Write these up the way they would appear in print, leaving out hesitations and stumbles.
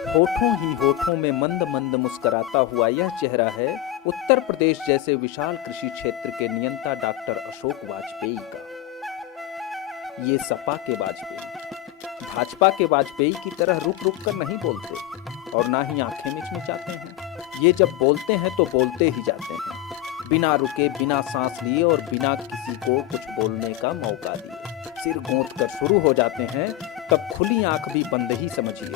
होठों ही होठों में मंद मंद मुस्कुराता हुआ यह चेहरा है उत्तर प्रदेश जैसे विशाल कृषि क्षेत्र के नियंता डॉक्टर अशोक वाजपेयी का। ये सपा के वाजपेयी भाजपा के वाजपेयी की तरह रुक रुक कर नहीं बोलते और ना ही आंखें मिचमिचाते हैं। ये जब बोलते हैं तो बोलते ही जाते हैं, बिना रुके, बिना सांस लिए और बिना किसी को कुछ बोलने का मौका दिए। सिर गोंद कर शुरू हो जाते हैं, तब खुली आंख भी बंद ही समझिए,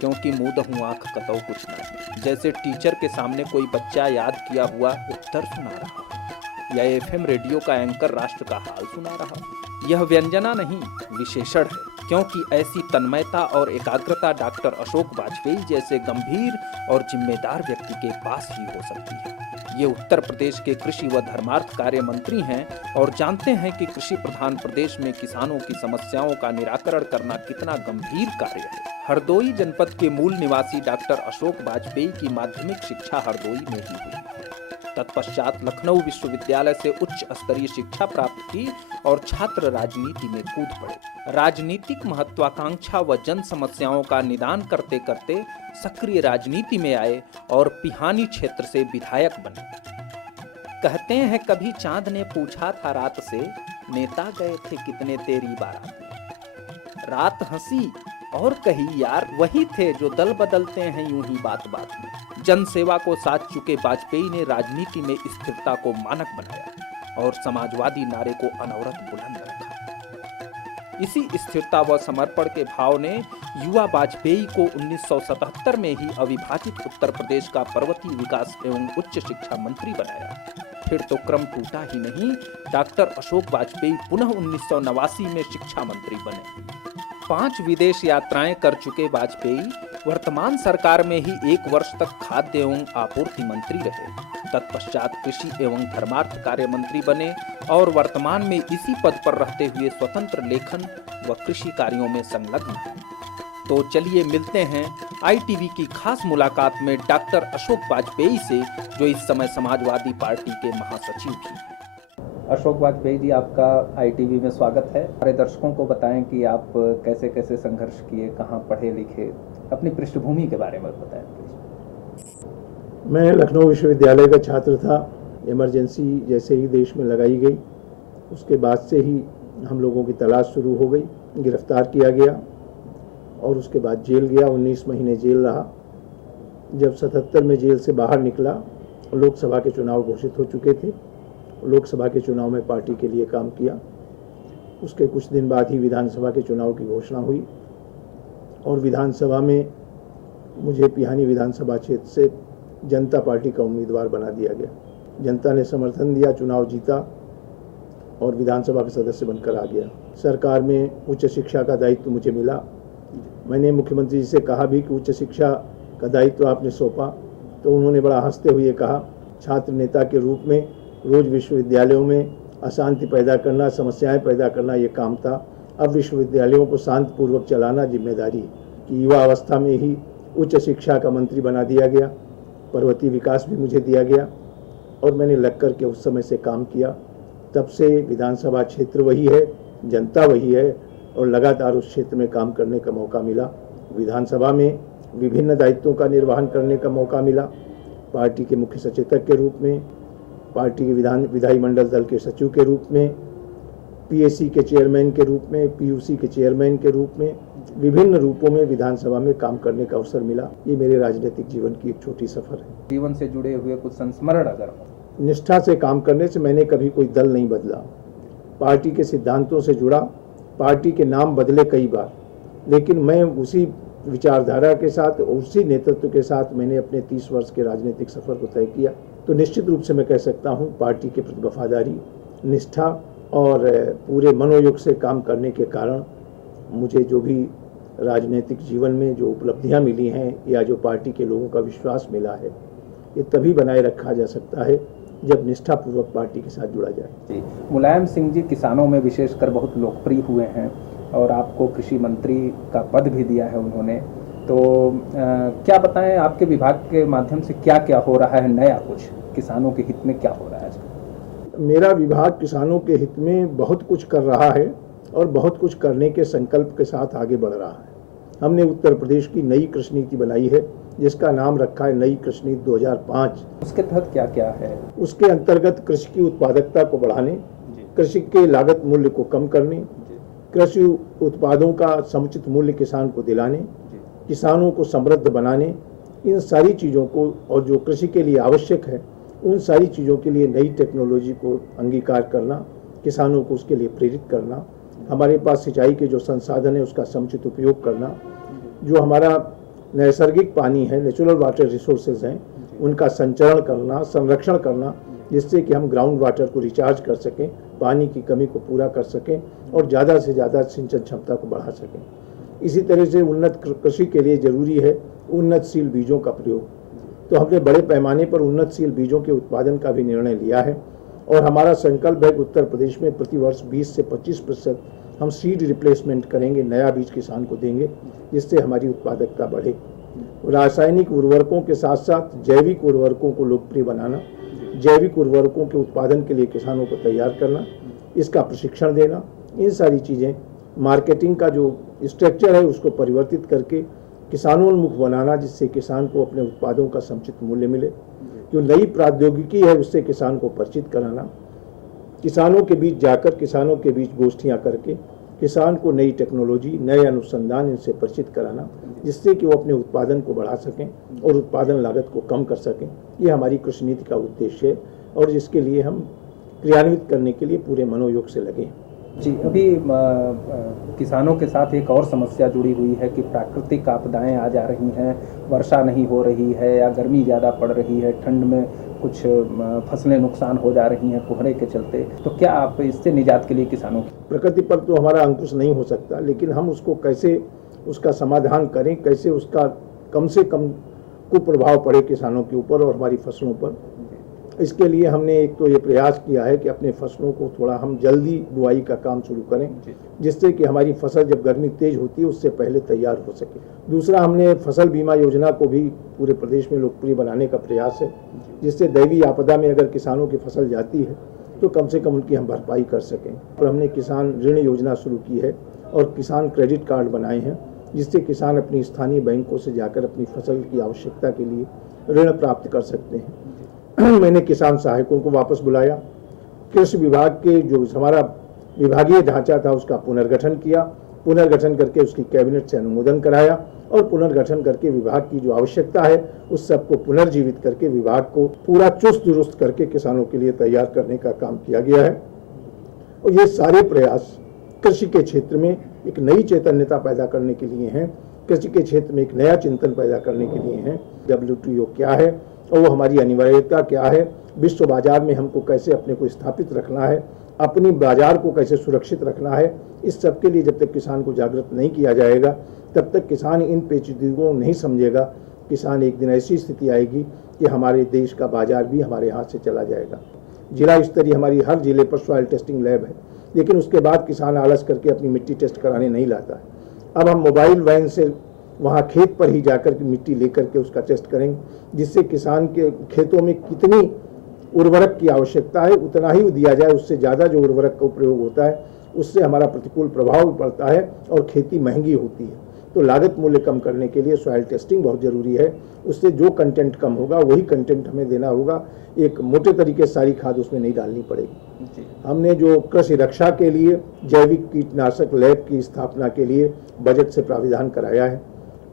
क्योंकि मुंह आंख कतौ कुछ नहीं। जैसे टीचर के सामने कोई बच्चा याद किया हुआ उत्तर सुना रहा हो या एफएम रेडियो का एंकर राष्ट्र का हाल सुना रहा हो। यह व्यंजना नहीं, विशेषण है, क्योंकि ऐसी तन्मयता और एकाग्रता डॉक्टर अशोक वाजपेयी जैसे गंभीर और जिम्मेदार व्यक्ति के पास ही हो सकती है। ये उत्तर प्रदेश के कृषि व धर्मार्थ कार्य मंत्री हैं और जानते हैं कि कृषि प्रधान प्रदेश में किसानों की समस्याओं का निराकरण करना कितना गंभीर कार्य है। हरदोई जनपद के मूल निवासी डॉक्टर अशोक वाजपेयी की माध्यमिक शिक्षा हरदोई में ही हुई। तत्पश्चात लखनऊ विश्वविद्यालय से उच्च स्तरीय शिक्षा प्राप्त की और छात्र राजनीति में कूद पड़े। राजनीतिक महत्वाकांक्षा व जन समस्याओं का निदान करते करते सक्रिय राजनीति में आए और पिहानी क्षेत्र से विधायक बने। कहते हैं कभी चांद ने पूछा था रात से, नेता गए थे कितने तेरी बारात में। रात हंसी और कही यार वही थे जो दल बदलते हैं यूं ही बात बात में। जन सेवा को साथ चुके वाजपेयी ने राजनीति में स्थिरता को मानक बनाया और समाजवादी नारे को अनवरत बुलंद रखा। इसी स्थिरता व समर्पण के भाव ने युवा वाजपेयी को 1977 में ही अविभाजित उत्तर प्रदेश का पर्वतीय विकास एवं उच्च शिक्षा मंत्री बनाया। फिर तो क्रम टूटा ही नहीं, डॉक्टर अशोक वाजपेयी पुनः 1989 में शिक्षा मंत्री बने। 5 विदेश यात्राएं कर चुके वाजपेयी वर्तमान सरकार में ही 1 वर्ष तक खाद्य एवं आपूर्ति मंत्री रहे। तत्पश्चात कृषि एवं धर्मार्थ कार्य मंत्री बने और वर्तमान में इसी पद पर रहते हुए स्वतंत्र लेखन व कृषि कार्यों में संलग्न हैं। तो चलिए मिलते हैं आईटीवी की खास मुलाकात में डॉक्टर अशोक वाजपेयी से, जो इस समय समाजवादी पार्टी के महासचिव भी हैं। अशोक वाजपेयी जी, आपका आईटीवी में स्वागत है। हमारे दर्शकों को बताएं कि आप कैसे कैसे संघर्ष किए, कहाँ पढ़े लिखे, अपनी पृष्ठभूमि के बारे में बताएं प्लीज। मैं लखनऊ विश्वविद्यालय का छात्र था। इमरजेंसी जैसे ही देश में लगाई गई, उसके बाद से ही हम लोगों की तलाश शुरू हो गई। गिरफ्तार किया गया और उसके बाद जेल गया। 19 महीने जेल रहा। जब 77 में जेल से बाहर निकला, लोकसभा के चुनाव घोषित हो चुके थे। लोकसभा के चुनाव में पार्टी के लिए काम किया। उसके कुछ दिन बाद ही विधानसभा के चुनाव की घोषणा हुई और विधानसभा में मुझे पिहानी विधानसभा क्षेत्र से जनता पार्टी का उम्मीदवार बना दिया गया। जनता ने समर्थन दिया, चुनाव जीता और विधानसभा का सदस्य बनकर आ गया। सरकार में उच्च शिक्षा का दायित्व मुझे मिला। मैंने मुख्यमंत्री जी से कहा भी कि उच्च शिक्षा का दायित्व आपने सौंपा, तो उन्होंने बड़ा हंसते हुए कहा, छात्र नेता के रूप में रोज विश्वविद्यालयों में अशांति पैदा करना, समस्याएं पैदा करना ये काम था। अब विश्वविद्यालयों को शांतिपूर्वक चलाना जिम्मेदारी कि युवा अवस्था में ही उच्च शिक्षा का मंत्री बना दिया गया। पर्वतीय विकास भी मुझे दिया गया और मैंने लग कर के उस समय से काम किया। तब से विधानसभा क्षेत्र वही है, जनता वही है और लगातार उस क्षेत्र में काम करने का मौका मिला। विधानसभा में विभिन्न दायित्वों का निर्वहन करने का मौका मिला। पार्टी के मुख्य सचेतक के रूप में, पार्टी के विधायिमंडल दल के सचिव के रूप में, पीएसी के चेयरमैन के रूप में, पीयूसी के चेयरमैन के रूप में, विभिन्न रूपों में विधानसभा में काम करने का अवसर मिला। ये मेरे राजनीतिक जीवन की एक छोटी सफर है। जीवन से जुड़े हुए कुछ संस्मरण अगर हो। निष्ठा से काम करने से मैंने कभी कोई दल नहीं बदला। पार्टी के सिद्धांतों से जुड़ा। पार्टी के नाम बदले कई बार, लेकिन मैं उसी विचारधारा के साथ, उसी नेतृत्व के साथ मैंने अपने 30 वर्ष के राजनीतिक सफर को तय किया। तो निश्चित रूप से मैं कह सकता हूँ, पार्टी के प्रति वफादारी, निष्ठा और पूरे मनोयोग से काम करने के कारण मुझे जो भी राजनीतिक जीवन में जो उपलब्धियां मिली हैं या जो पार्टी के लोगों का विश्वास मिला है, ये तभी बनाए रखा जा सकता है जब निष्ठापूर्वक पार्टी के साथ जुड़ा जाए। मुलायम सिंह जी किसानों में विशेषकर बहुत लोकप्रिय हुए हैं और आपको कृषि मंत्री का पद भी दिया है उन्होंने। तो क्या बताएं, आपके विभाग के माध्यम से क्या क्या हो रहा है नया, कुछ किसानों के हित में क्या हो रहा है आजकल? मेरा विभाग किसानों के हित में बहुत कुछ कर रहा है और बहुत कुछ करने के संकल्प के साथ आगे बढ़ रहा है। हमने उत्तर प्रदेश की नई कृषि नीति बनाई है, जिसका नाम रखा है नई कृषि नीति 2005। उसके तहत क्या क्या है? उसके अंतर्गत कृषि की उत्पादकता को बढ़ाने, कृषि के लागत मूल्य को कम करने, कृषि उत्पादों का समुचित मूल्य किसान को दिलाने, किसानों को समृद्ध बनाने, इन सारी चीज़ों को और जो कृषि के लिए आवश्यक है उन सारी चीज़ों के लिए नई टेक्नोलॉजी को अंगीकार करना, किसानों को उसके लिए प्रेरित करना, हमारे पास सिंचाई के जो संसाधन है उसका समुचित उपयोग करना, जो हमारा नैसर्गिक पानी है, नेचुरल वाटर रिसोर्सेज हैं, उनका संचरण करना, संरक्षण करना, जिससे कि हम ग्राउंड वाटर को रिचार्ज कर सकें, पानी की कमी को पूरा कर सकें और ज़्यादा से ज़्यादा सिंचन क्षमता को बढ़ा सकें। इसी तरह से उन्नत कृषि के लिए जरूरी है उन्नतशील बीजों का प्रयोग। तो हमने बड़े पैमाने पर उन्नतशील बीजों के उत्पादन का भी निर्णय लिया है और हमारा संकल्प है कि उत्तर प्रदेश में प्रतिवर्ष 20 से 25% हम सीड रिप्लेसमेंट करेंगे, नया बीज किसान को देंगे, जिससे हमारी उत्पादकता बढ़े। रासायनिक उर्वरकों के साथ साथ जैविक उर्वरकों को लोकप्रिय बनाना, जैविक उर्वरकों के उत्पादन के लिए किसानों को तैयार करना, इसका प्रशिक्षण देना, इन सारी चीज़ें, मार्केटिंग का जो स्ट्रक्चर है उसको परिवर्तित करके किसानोन्मुख बनाना, जिससे किसान को अपने उत्पादों का समुचित मूल्य मिले। जो नई प्रौद्योगिकी है उससे किसान को परिचित कराना, किसानों के बीच जाकर किसानों के बीच गोष्ठियां करके किसान को नई टेक्नोलॉजी, नए अनुसंधान इनसे परिचित कराना, जिससे कि वो अपने उत्पादन को बढ़ा सकें और उत्पादन लागत को कम कर सकें। ये हमारी कृषि नीति का उद्देश्य है और जिसके लिए हम क्रियान्वित करने के लिए पूरे मनोयोग से लगे। जी, अभी किसानों के साथ एक और समस्या जुड़ी हुई है कि प्राकृतिक आपदाएं आ जा रही हैं, वर्षा नहीं हो रही है या गर्मी ज़्यादा पड़ रही है, ठंड में कुछ फसलें नुकसान हो जा रही हैं कोहरे के चलते। तो क्या आप इससे निजात के लिए किसानों की? प्रकृति पर तो हमारा अंकुश नहीं हो सकता, लेकिन हम उसको कैसे उसका समाधान करें, कैसे उसका कम से कम कुप्रभाव पड़े किसानों के ऊपर और हमारी फसलों पर, इसके लिए हमने एक तो ये प्रयास किया है कि अपने फसलों को थोड़ा हम जल्दी बुआई का काम शुरू करें, जिससे कि हमारी फसल जब गर्मी तेज होती है उससे पहले तैयार हो सके। दूसरा, हमने फसल बीमा योजना को भी पूरे प्रदेश में लोकप्रिय बनाने का प्रयास है, जिससे दैवीय आपदा में अगर किसानों की फसल जाती है तो कम से कम उनकी हम भरपाई कर सकें। और हमने किसान ऋण योजना शुरू की है और किसान क्रेडिट कार्ड बनाए हैं, जिससे किसान अपनी स्थानीय बैंकों से जाकर अपनी फसल की आवश्यकता के लिए ऋण प्राप्त कर सकते हैं। मैंने किसान सहायकों को वापस बुलाया, कृषि विभाग के जो हमारा विभागीय ढांचा था उसका पुनर्गठन किया, पुनर्गठन करके उसकी कैबिनेट से अनुमोदन कराया और पुनर्गठन करके विभाग की जो आवश्यकता है उस सबको पुनर्जीवित करके विभाग को पूरा चुस्त दुरुस्त करके किसानों के लिए तैयार करने का काम किया गया है। और ये सारे प्रयास कृषि के क्षेत्र में एक नई चैतन्यता पैदा करने के लिए हैं, कृषि के क्षेत्र में एक नया चिंतन पैदा करने के लिए हैं। WTO क्या है और वो हमारी अनिवार्यता क्या है, विश्व बाजार में हमको कैसे अपने को स्थापित रखना है, अपनी बाजार को कैसे सुरक्षित रखना है, इस सब के लिए जब तक किसान को जागृत नहीं किया जाएगा तब तक किसान इन पेचीदगियों नहीं समझेगा। किसान एक दिन ऐसी स्थिति आएगी कि हमारे देश का बाजार भी हमारे हाथ से चला जाएगा। जिला स्तरीय हमारी हर जिले पर सॉइल टेस्टिंग लैब है, लेकिन उसके बाद किसान आलस करके अपनी मिट्टी टेस्ट कराने नहीं लाता है। अब हम मोबाइल वैन से वहाँ खेत पर ही जाकर के मिट्टी लेकर के उसका टेस्ट करेंगे, जिससे किसान के खेतों में कितनी उर्वरक की आवश्यकता है उतना ही दिया जाए, उससे ज़्यादा जो उर्वरक का उपयोग होता है उससे हमारा प्रतिकूल प्रभाव भी पड़ता है और खेती महंगी होती है। तो लागत मूल्य कम करने के लिए सॉइल टेस्टिंग बहुत ज़रूरी है, उससे जो कंटेंट कम होगा वही कंटेंट हमें देना होगा। एक मोटे तरीके से सारी खाद उसमें नहीं डालनी पड़ेगी। हमने जो कृषि रक्षा के लिए जैविक कीटनाशक लैब की स्थापना के लिए बजट से प्राविधान कराया है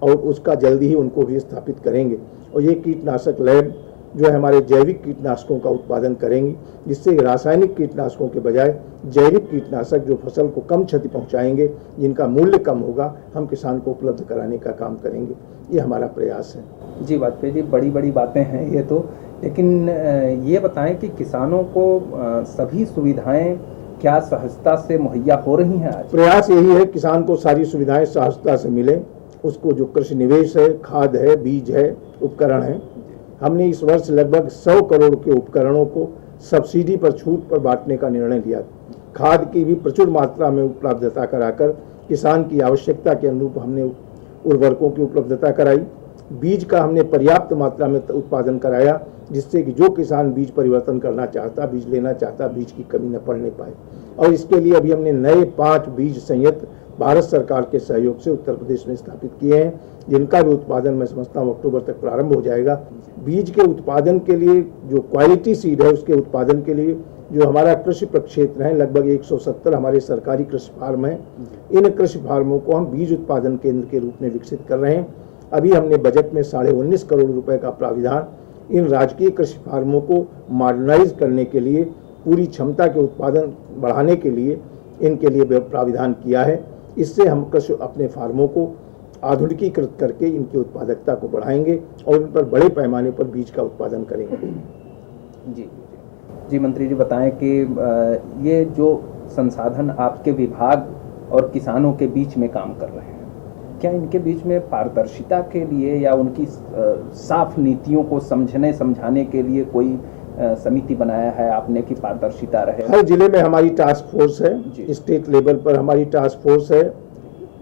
और उसका जल्दी ही उनको भी स्थापित करेंगे। और ये कीटनाशक लैब जो है हमारे जैविक कीटनाशकों का उत्पादन करेंगी, जिससे रासायनिक कीटनाशकों के बजाय जैविक कीटनाशक जो फसल को कम क्षति पहुंचाएंगे, जिनका मूल्य कम होगा, हम किसान को उपलब्ध कराने का काम करेंगे। ये हमारा प्रयास है। जी वाजपेयी जी, बड़ी बड़ी बातें हैं ये तो, लेकिन ये बताएं कि किसानों को सभी सुविधाएं क्या सहजता से मुहैया हो रही हैं आज? प्रयास यही है किसान को सारी सुविधाएं सहजता से मिले, उसको जो कृषि निवेश है, खाद है, बीज है, उपकरण है। हमने इस वर्ष लगभग 100 करोड़ के उपकरणों को सब्सिडी पर छूट पर बांटने का निर्णय लिया। खाद की भी प्रचुर मात्रा में उपलब्धता कराकर किसान की आवश्यकता के अनुरूप हमने उर्वरकों की उपलब्धता कराई। बीज का हमने पर्याप्त मात्रा में उत्पादन कराया, जिससे कि जो किसान बीज परिवर्तन करना चाहता, बीज लेना चाहता, बीज की कमी न पड़ने पाए। और इसके लिए अभी हमने नए 5 बीज संयंत्र भारत सरकार के सहयोग से उत्तर प्रदेश में स्थापित किए हैं, जिनका भी उत्पादन मैं समझता हूँ अक्टूबर तक प्रारंभ हो जाएगा। बीज के उत्पादन के लिए जो क्वालिटी सीड है उसके उत्पादन के लिए जो हमारा कृषि प्रक्षेत्र है, लगभग 170 हमारे सरकारी कृषि फार्म हैं। इन कृषि फार्मों को हम बीज उत्पादन केंद्र के रूप में विकसित कर रहे हैं। अभी हमने बजट में 19.5 करोड़ रुपए का प्राविधान इन राजकीय कृषि फार्मों को मॉडर्नाइज करने के लिए, पूरी क्षमता के उत्पादन बढ़ाने के लिए इनके लिए प्राविधान किया है। इससे हम कृषि अपने फार्मों को आधुनिकीकृत करके इनकी उत्पादकता को बढ़ाएंगे और इन पर बड़े पैमाने पर बीज का उत्पादन करेंगे। जी मंत्री जी, बताएं कि ये जो संसाधन आपके विभाग और किसानों के बीच में काम कर रहे हैं, क्या इनके बीच में पारदर्शिता के लिए या उनकी साफ नीतियों को समझाने के लिए कोई समिति बनाया है आपने कि पारदर्शिता रहे? हर जिले में हमारी टास्क फोर्स है, स्टेट लेवल पर हमारी टास्क फोर्स है,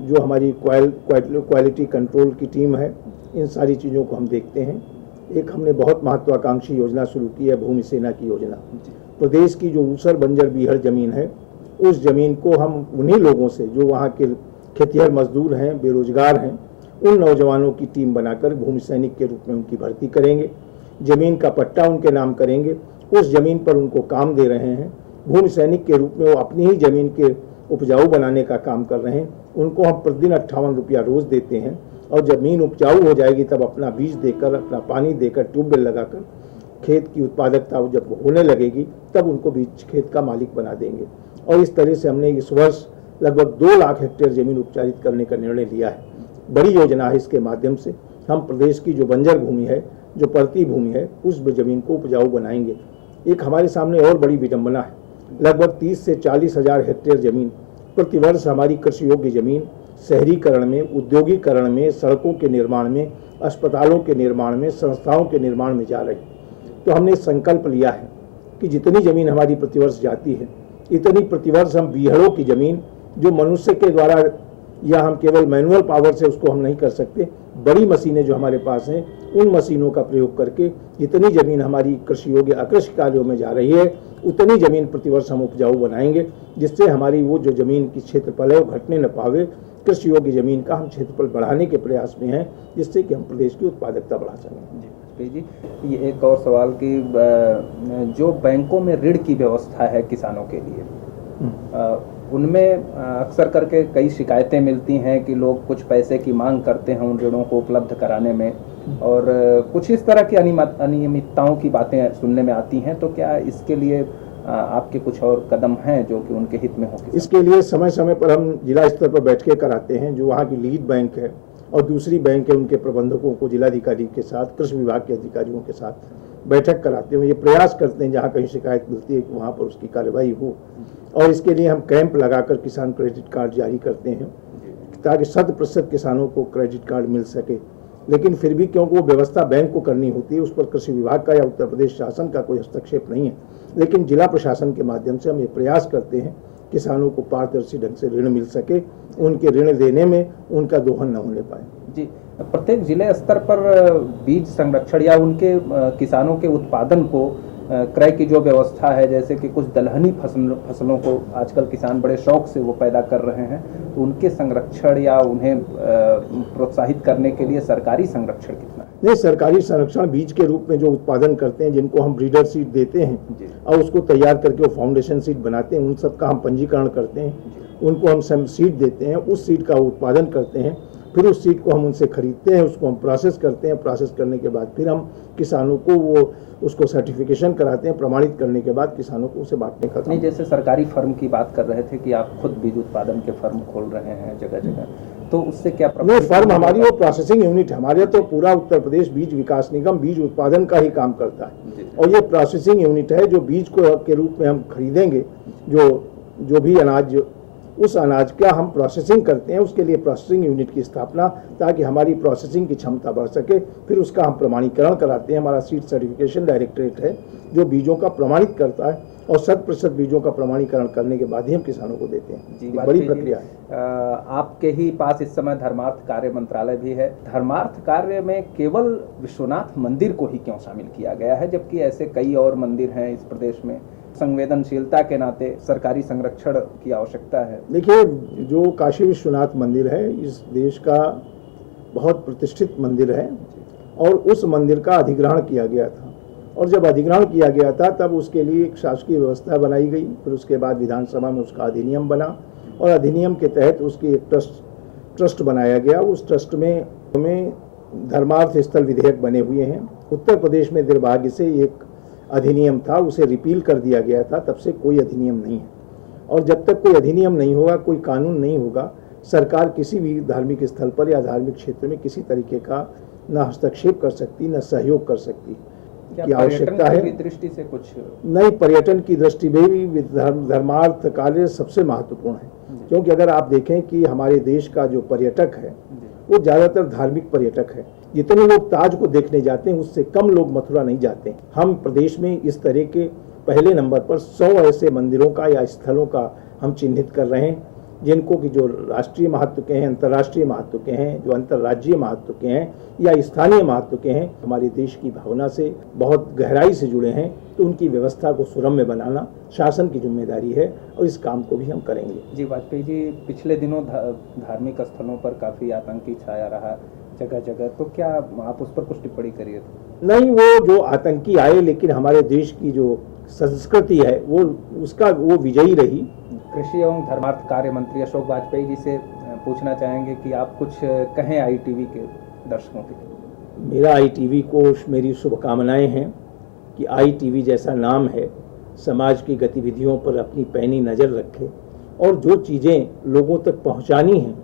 जो हमारी क्वालिटी कंट्रोल की टीम है। इन सारी चीज़ों को हम देखते हैं। एक हमने बहुत महत्वाकांक्षी योजना शुरू की है, भूमि सेना की योजना। प्रदेश की जो ऊसर बंजर बीहड़ जमीन है, उस जमीन को हम उन्हीं लोगों से जो वहाँ के खेतिहर मजदूर हैं, बेरोजगार हैं, उन नौजवानों की टीम बनाकर भूमि सैनिक के रूप में उनकी भर्ती करेंगे। जमीन का पट्टा उनके नाम करेंगे, उस जमीन पर उनको काम दे रहे हैं। भूमि सैनिक के रूप में वो अपनी ही जमीन के उपजाऊ बनाने का काम कर रहे हैं। उनको हम प्रतिदिन 58 रुपया रोज देते हैं और जमीन उपजाऊ हो जाएगी तब अपना बीज देकर, अपना पानी देकर, ट्यूबवेल लगाकर खेत की उत्पादकता जब होने लगेगी तब उनको बीज खेत का मालिक बना देंगे। और इस तरह से हमने इस वर्ष लगभग 2 लाख हेक्टेयर जमीन उपचारित करने का निर्णय लिया है। बड़ी योजना है। इसके माध्यम से हम प्रदेश की जो बंजर भूमि है, जो परती भूमि है, उस जमीन को उपजाऊ बनाएंगे। एक हमारे सामने और बड़ी विडंबना है, लगभग 30 से 40 हजार हेक्टेयर जमीन प्रतिवर्ष हमारी कृषि योग्य जमीन शहरीकरण में, उद्योगीकरण में, सड़कों के निर्माण में, अस्पतालों के निर्माण में, संस्थाओं के निर्माण में जा रही। तो हमने संकल्प लिया है कि जितनी जमीन हमारी प्रतिवर्ष जाती है, इतनी प्रतिवर्ष हम बीहड़ों की जमीन, जो मनुष्य के द्वारा या हम केवल मैनुअल पावर से उसको हम नहीं कर सकते, बड़ी मशीनें जो हमारे पास हैं, उन मशीनों का प्रयोग करके जितनी जमीन हमारी कृषि योग्य अकृषि कार्यों में जा रही है, उतनी जमीन प्रतिवर्ष हम उपजाऊ बनाएंगे, जिससे हमारी वो जो जमीन की क्षेत्रफल है वो घटने न पावे। कृषि योग्य जमीन का हम क्षेत्रफल बढ़ाने के प्रयास में हैं, जिससे कि हम प्रदेश की उत्पादकता बढ़ा सकें। जी, ये एक और सवाल कि जो बैंकों में ऋण की व्यवस्था है किसानों के लिए, उनमें अक्सर करके कई शिकायतें मिलती हैं कि लोग कुछ पैसे की मांग करते हैं उन ऋणों को उपलब्ध कराने में, और कुछ इस तरह की अनियमितताओं की बातें सुनने में आती हैं। तो क्या इसके लिए आपके कुछ और कदम हैं जो कि उनके हित में हो? इसके लिए समय समय पर हम जिला स्तर पर बैठकें कराते हैं। जो वहाँ की लीड बैंक है और दूसरी बैंक है, उनके प्रबंधकों को जिलाधिकारी के साथ, कृषि विभाग के अधिकारियों के साथ बैठक कराते हैं। ये प्रयास करते हैं जहाँ कहीं शिकायत मिलती है कि वहाँ पर उसकी कार्रवाई हो, और इसके लिए हम कैंप लगाकर किसान क्रेडिट कार्ड जारी करते हैं ताकि 100% किसानों को क्रेडिट कार्ड मिल सके। लेकिन फिर भी क्योंकि वो व्यवस्था बैंक को करनी होती है, उस पर कृषि विभाग का या उत्तर प्रदेश शासन का कोई हस्तक्षेप नहीं है। लेकिन जिला प्रशासन के माध्यम से हम ये प्रयास करते हैं किसानों को पारदर्शी ढंग से ऋण मिल सके, उनके ऋण देने में उनका दोहन न होने पाए। जी, प्रत्येक जिले स्तर पर बीज संरक्षण या उनके किसानों के उत्पादन को क्रय की जो व्यवस्था है, जैसे कि कुछ दलहनी फसलों को आजकल किसान बड़े शौक से वो पैदा कर रहे हैं, तो उनके संरक्षण या उन्हें प्रोत्साहित करने के लिए सरकारी संरक्षण कितना है? नहीं, सरकारी संरक्षण बीज के रूप में जो उत्पादन करते हैं, जिनको हम ब्रीडर सीड देते हैं और उसको तैयार करके वो फाउंडेशन सीड बनाते हैं, उन सब का हम पंजीकरण करते हैं, उनको हम सीड देते हैं, उस सीड का उत्पादन करते हैं, फिर उस सीड को हम उनसे खरीदते हैं, उसको हम प्रोसेस करते हैं, प्रोसेस करने के बाद फिर हम किसानों को वो उसको सर्टिफिकेशन कराते हैं, प्रमाणित करने के बाद किसानों को उसे बांटने का काम। जैसे सरकारी फर्म की बात कर रहे थे कि आप खुद बीज उत्पादन के फर्म खोल रहे हैं जगह जगह, तो उससे क्या नहीं, फर्म हमारी वो प्रोसेसिंग यूनिट है। हमारे तो पूरा उत्तर प्रदेश बीज विकास निगम बीज उत्पादन का ही काम करता है, और ये प्रोसेसिंग यूनिट है जो बीज को के रूप में हम खरीदेंगे, जो भी अनाज, उस अनाज का हम प्रोसेसिंग करते हैं, उसके लिए प्रोसेसिंग यूनिट की स्थापना, ताकि हमारी प्रोसेसिंग की क्षमता बढ़ सके। फिर उसका हम प्रमाणीकरण कराते हैं। हमारा सीड सर्टिफिकेशन डायरेक्टरेट है जो बीजों का प्रमाणित करता है, और 100% बीजों का प्रमाणीकरण करने के बाद ही हम किसानों को देते हैं। बड़ी प्रक्रिया है। आपके ही पास इस समय धर्मार्थ कार्य मंत्रालय भी है। धर्मार्थ कार्य में केवल विश्वनाथ मंदिर को ही क्यों शामिल किया गया है, जबकि ऐसे कई और मंदिर हैं इस प्रदेश में संवेदनशीलता के नाते सरकारी संरक्षण की आवश्यकता है। देखिए, जो काशी विश्वनाथ मंदिर है इस देश का बहुत प्रतिष्ठित मंदिर है और उस मंदिर का अधिग्रहण किया गया था, और जब अधिग्रहण किया गया था तब उसके लिए एक शासकीय व्यवस्था बनाई गई। फिर उसके बाद विधानसभा में उसका अधिनियम बना और अधिनियम के तहत उसकी एक ट्रस्ट बनाया गया। उस ट्रस्ट में धर्मार्थ स्थल विधेयक बने हुए हैं। उत्तर प्रदेश में दुर्भाग्य से एक अधिनियम था, उसे रिपील कर दिया गया था, तब से कोई अधिनियम नहीं है। और जब तक कोई अधिनियम नहीं होगा, कोई कानून नहीं होगा, सरकार किसी भी धार्मिक स्थल पर या धार्मिक क्षेत्र में किसी तरीके का न हस्तक्षेप कर सकती, न सहयोग कर सकती की आवश्यकता है। दृष्टि से कुछ नहीं, पर्यटन की दृष्टि में भी धर्मार्थ कार्य सबसे महत्वपूर्ण है, क्योंकि अगर आप देखें कि हमारे देश का जो पर्यटक है वो ज़्यादातर धार्मिक पर्यटक है। जितने लोग ताज को देखने जाते हैं उससे कम लोग मथुरा नहीं जाते। हम प्रदेश में इस तरह के पहले नंबर पर 100 ऐसे मंदिरों का या स्थलों का हम चिन्हित कर रहे हैं जिनको कि जो राष्ट्रीय महत्व के हैं, अंतर्राष्ट्रीय महत्व के हैं, जो अंतर्राज्यीय महत्व के हैं या स्थानीय महत्व के हैं, हमारे देश की भावना से बहुत गहराई से जुड़े हैं। तो उनकी व्यवस्था को सुरम्य बनाना शासन की जिम्मेदारी है और इस काम को भी हम करेंगे। जी वाजपेयी जी, पिछले दिनों धार्मिक स्थलों पर काफ़ी आतंकी छाया रहा जगह जगह, तो क्या आप उस पर कुछ टिप्पणी करिए? नहीं, वो जो आतंकी आए, लेकिन हमारे देश की जो संस्कृति है वो विजयी रही। कृषि एवं धर्मार्थ कार्य मंत्री अशोक वाजपेयी जी से पूछना चाहेंगे कि आप कुछ कहें ITV के दर्शकों के लिए। मेरा ITV को मेरी शुभकामनाएं हैं कि ITV जैसा नाम है समाज की गतिविधियों पर अपनी पैनी नज़र रखे और जो चीज़ें लोगों तक पहुंचानी हैं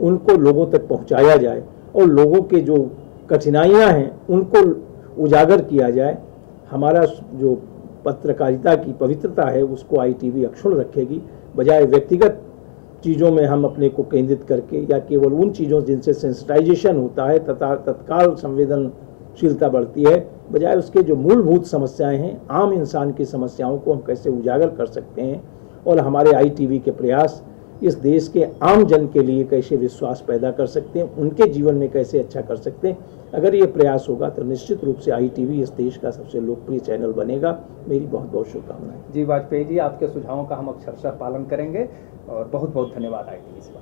उनको लोगों तक पहुंचाया जाए और लोगों के जो कठिनाइयां हैं उनको उजागर किया जाए। हमारा जो पत्रकारिता की पवित्रता है उसको ITV अक्षुण्ण रखेगी, बजाय व्यक्तिगत चीज़ों में हम अपने को केंद्रित करके या केवल उन चीज़ों जिनसे सेंसिटाइजेशन होता है तथा तत्काल संवेदनशीलता बढ़ती है, बजाय उसके जो मूलभूत समस्याएं हैं, आम इंसान की समस्याओं को हम कैसे उजागर कर सकते हैं और हमारे ITV के प्रयास इस देश के आम जन के लिए कैसे विश्वास पैदा कर सकते हैं, उनके जीवन में कैसे अच्छा कर सकते हैं। अगर ये प्रयास होगा तो निश्चित रूप से ITV इस देश का सबसे लोकप्रिय चैनल बनेगा। मेरी बहुत बहुत शुभकामनाएं। जी वाजपेयी जी, आपके सुझावों का हम अक्षरशः पालन करेंगे और बहुत बहुत धन्यवाद ITV से।